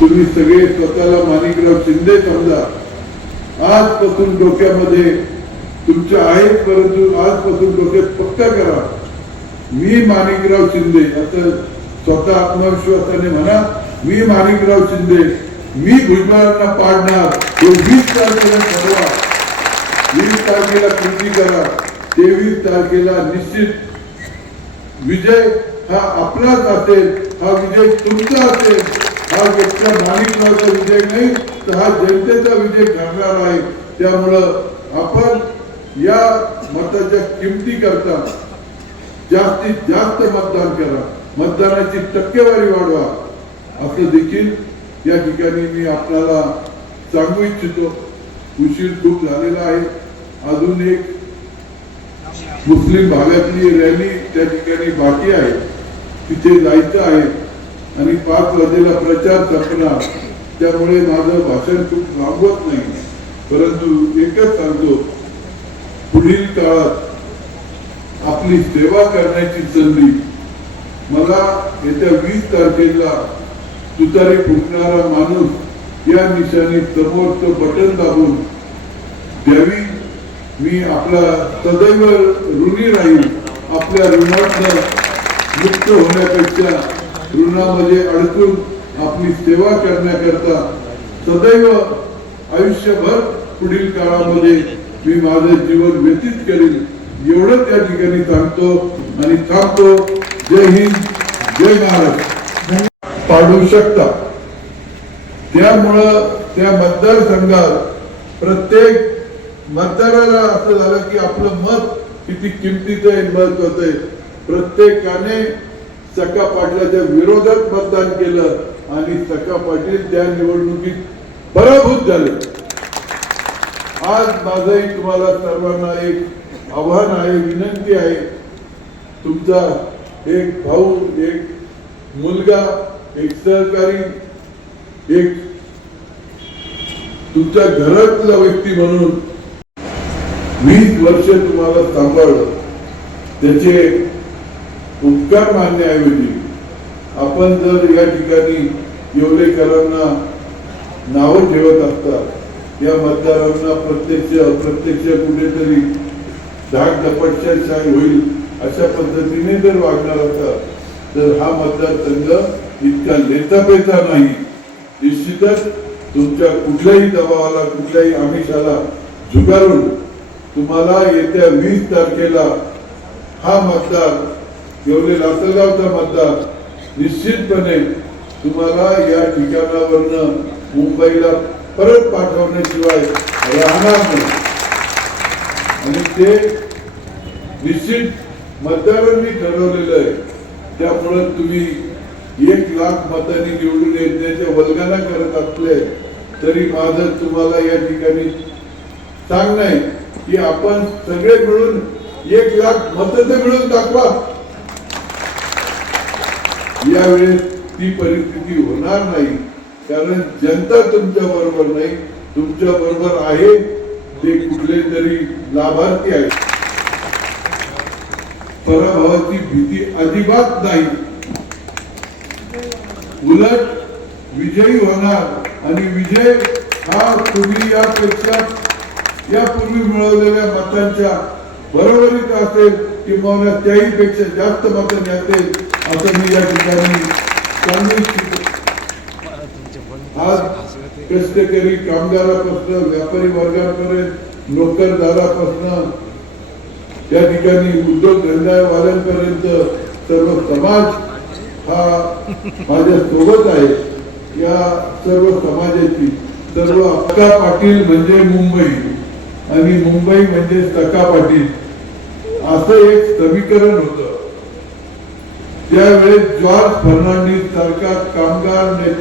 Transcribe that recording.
तुम्ही सगळे स्वतःला माणिकराव शिंदे समजा. आजपासून डोक्यामध्ये तुमच्या आहेत परंतु आजपासून डोक्यात पक्का करा. मी माणिकराव शिंदे असं स्वतः आत्मविश्वासाने म्हणा मी माणिकराव शिंदे मी भुजबळांना पाडणार हे वीस तारखेला ठरवा. वीस तारखेला कृती करा. तेवीस तारखेला निश्चित विजय हा आपलाच असेल हा विजय तुमचा असेल. हा व्यक्ती माणिकरावचा विजय नाही तर हा जनतेचा विजय ठरणार आहे. त्यामुळं आपण या मताच्या किमती करता जास्तीत जास्त मतदान करा. मतदानाची टक्केवारी वाढवा. असं देखील या ठिकाणी मी आपल्याला सांगू इच्छितो. उशीर खूप झालेला आहे. अजून एक मुस्लिम भागातली रॅली त्या ठिकाणी बाकी आहे. तिथे जायचं आहे. आणि पाच वाजेला प्रचार संपला. त्यामुळे माझं भाषण खूप लांबत नाही. परंतु एकच सांगतो. पुढील काळात आपली सेवा करण्याची संधी. मला येत्या वीस तारखेला तुतारी फुटणारा माणूस या निशाणी समोरचं बटन दाबून द्यावी. मी आपला सदैव ऋणी राहील. आपल्या ऋणातनं मुक्त होण्यापेक्षा ऋणामध्ये अडकून आपली सेवा करण्याकरता सदैव आयुष्यभर पुढील काळामध्ये मी माझं जीवन व्यतीत करेल एवढं त्या ठिकाणी सांगतो आणि थांबतो. जय हिंद जय महाराज पाडू शकता. त्यामुळं त्या मतदारसंघात प्रत्येक मतदाराला असं झालं की आपलं मत किती किमतीचं आहे महत्वाचं आहे. प्रत्येकाने सका पाटलाच्या विरोधात मतदान केलं आणि सका पाटील त्या निवडणुकीत पराभूत झाले. आज माझंही तुम्हाला सर्वांना एक आव्हान आहे विनंती आहे. तुमचा एक भाऊ एक मुलगा एक सहकारी एक तुमच्या घरातला व्यक्ती म्हणून वीस वर्ष तुम्हाला सांभाळलं. त्याचे उपकार मानण्याऐवजी आपण जर या ठिकाणी येवलेकरांना नावं ठेवत असतात या मतदारांना प्रत्यक्ष अप्रत्यक्ष कुठेतरी धाक दपटशाही होईल अशा पद्धतीने जर वागणार असतात तर हा मतदारसंघ इतका लेतापेचा नाही. निश्चितच तुमच्या कुठल्याही दबावाला कुठल्याही आमिषाला झुगारून तुम्हाला येत्या वीस तारखेला हा मतदार येवले लासलगावचा मतदार निश्चितपणे तुम्हाला या ठिकाणावरनं मुंबईला परत पाठवण्याशिवाय राहणार नाही. आणि ते निश्चित मतदारांनी ठरवलेलं आहे. त्यामुळं तुम्ही एक लाख मतांनी निवडून येण्याच्या वल्गना करत असले तरी माझं तुम्हाला या ठिकाणी सांगणं आहे की आपण सगळे मिळून एक लाख मत तर मिळून दाखवा. यावेळेस ती परिस्थिती होणार नाही. कारण जनता तुमच्या बरोबर नाही. तुमच्या बरोबर आहे ते कुठले तरी लाभार्थी आहेत. पराभवाची भीती अजिबात नाही. उलट विजयी होणार आणि विजय हा तुम्ही यापेक्षा यापूर्वी मिळवलेल्या मतांच्या बरोबरीत असेल किंवा त्याही पेक्षा जास्त मतं असेल असं मी या ठिकाणी सांगू इच्छितो आज कष्टकरी कामगारापासून व्यापारी वर्गापर्यंत नोकरदारापासून त्या ठिकाणी उद्योग धंदावाल्यांपर्यंत सर्व समाज हा माझ्या सोबत आहे. या सर्व समाजाची सर्व अक्का पाटील म्हणजे मुंबई आणि मुंबई म्हणजे सका पाटील. असं एक समीकरण होतं. त्यावेळेस जॉर्ज फर्नांडिस सारखा कामगार नेता.